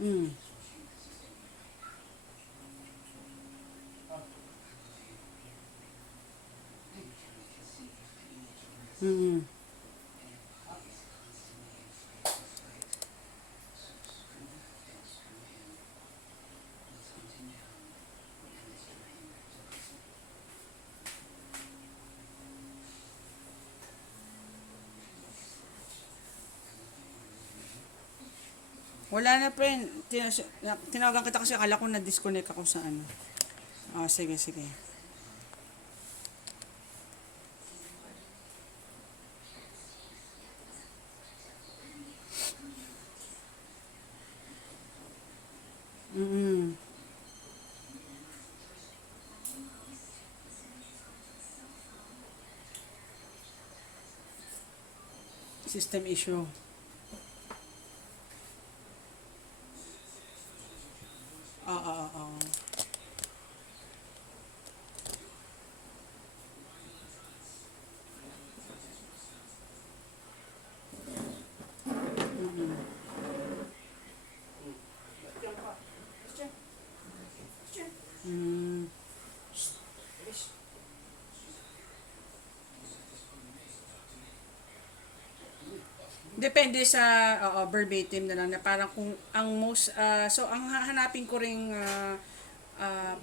Mm. Mm. Wala na, friend. Tinawagan kita kasi akala ko na-disconnect ako sa ano. Oh, sige, sige. Mm. System issue. Oo, oo, oo. Mm. Depende sa verbatim na lang na parang kung ang most so ang hahanapin ko ring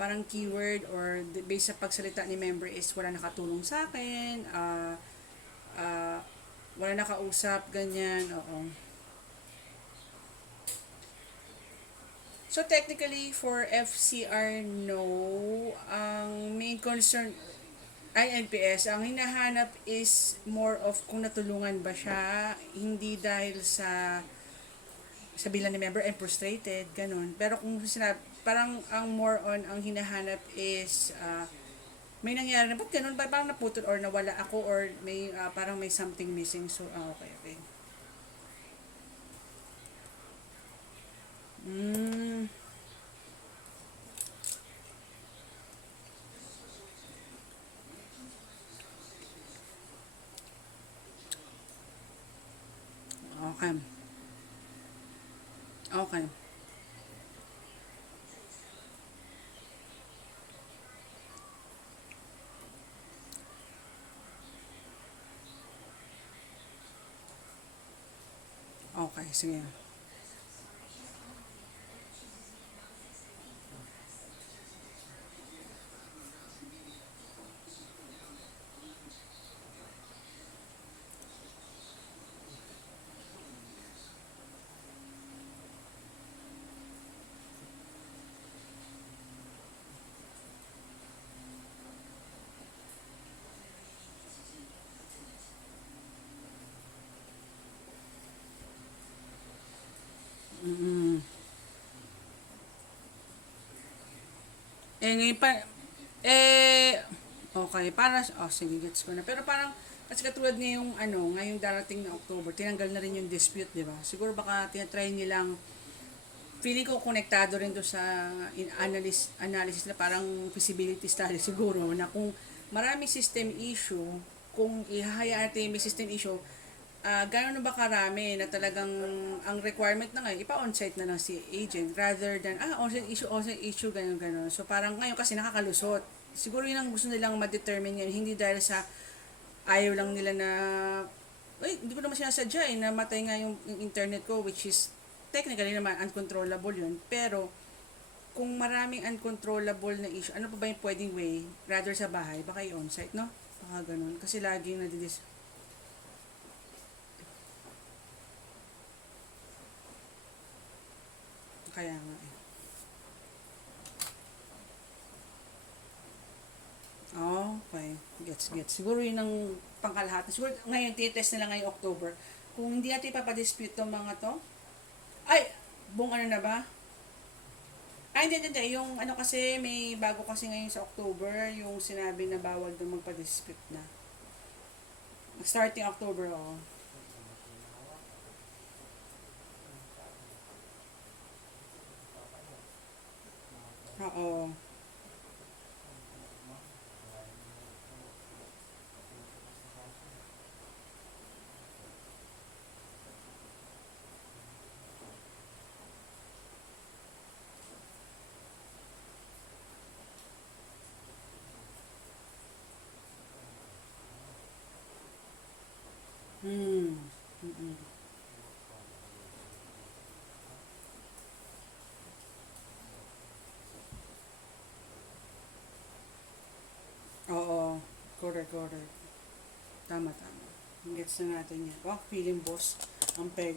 parang keyword or based sa pagsalita ni member is wala nakatulong sa akin, uh, wala nakausap, ganyan, oo. So technically for FCR, no. Ang main concern ay NPS, ang hinahanap is more of kung natulungan ba siya, hindi dahil sa bilang ni member and frustrated, ganun. Pero kung sinab parang ang more on ang hinahanap is may nangyari na, ba't ganun? Ba, parang naputol or nawala ako or may parang may something missing. So, okay, okay. Mm, okay. Okay. Okay, sige. Mm. Ngayon pa, okay, para, sige, gets ko na. Pero parang, kasi katulad ngayong, ngayong darating na October, tinanggal na rin yung dispute, di ba? Siguro baka tinatry nilang, feeling ko konektado rin to sa analysis na parang feasibility study siguro, na kung maraming system issue, kung ihahayaan natin may system issue, gano'n ba karami na talagang ang requirement na ngayon, ipa-onsite na lang si agent rather than, onsite issue, gano'n, gano'n. So parang ngayon kasi nakakalusot. Siguro yun ang gusto nilang ma-determine ngayon, hindi dahil sa ayaw lang nila na, ay, hindi ko naman sinasadya eh, namatay nga yung internet ko, which is, technically naman, uncontrollable yun. Pero, kung maraming uncontrollable na issue, ano pa ba yung pwedeng way, rather sa bahay, baka i-onsite, no? Baka ganun. Kasi laging nadidis. Kaya nga eh. Oh, okay. Gets, gets. Siguro yun ang pangkalahat. Siguro ngayon, titest nila ngayong October. Kung hindi natin ipapadispute tong mga to, ay, buong ano na ba? Ay, hindi, hindi. Yung ano kasi, may bago kasi ngayon sa October, yung sinabi na bawal doon magpa-dispute na. Starting October, oh. Oo. Hmm. Mm-mm. Oo. Correct, correct. Tama, tama. Gets na natin yan. Oh, feeling boss. Ang peg.